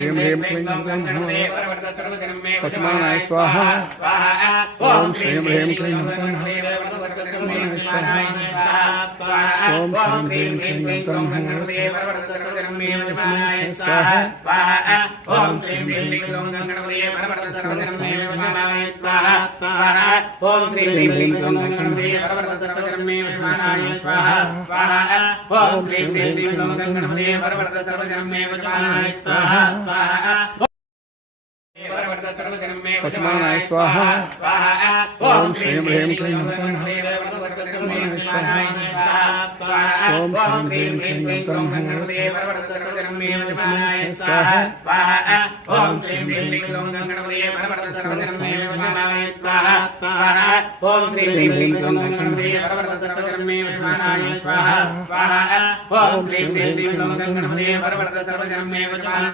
ह्रीं ह्रीं क्लीं तस्माय स्वाहा ओम श्रीं ह्रीं क्लीं तस्माय स्वाहा ओम श्रीं ह्रीं क्लीं तस्माय स्वाहा ओम श्रीं ह्रीं क्लीं तस्माय स्वाहा ओम श्रीं ह्रीं क्लीं तस्माय स्वाहा ओम श्रीं ह्रीं क्लीं तस्माय स्वाहा तस्माय स्वाहा ओम श्रीं ह्रीं क्लीं तस्माय स्वाहा ओम श्रीं ह्रीं क्लीं तस्माय स्वाहा ओम श्रीं ह्रीं क्लीं तस्माय स्वाहा ओम श्रीं ह्रीं क्लीं तस्माय स्वाहा ओम श्रीं ह्रीं क्लीं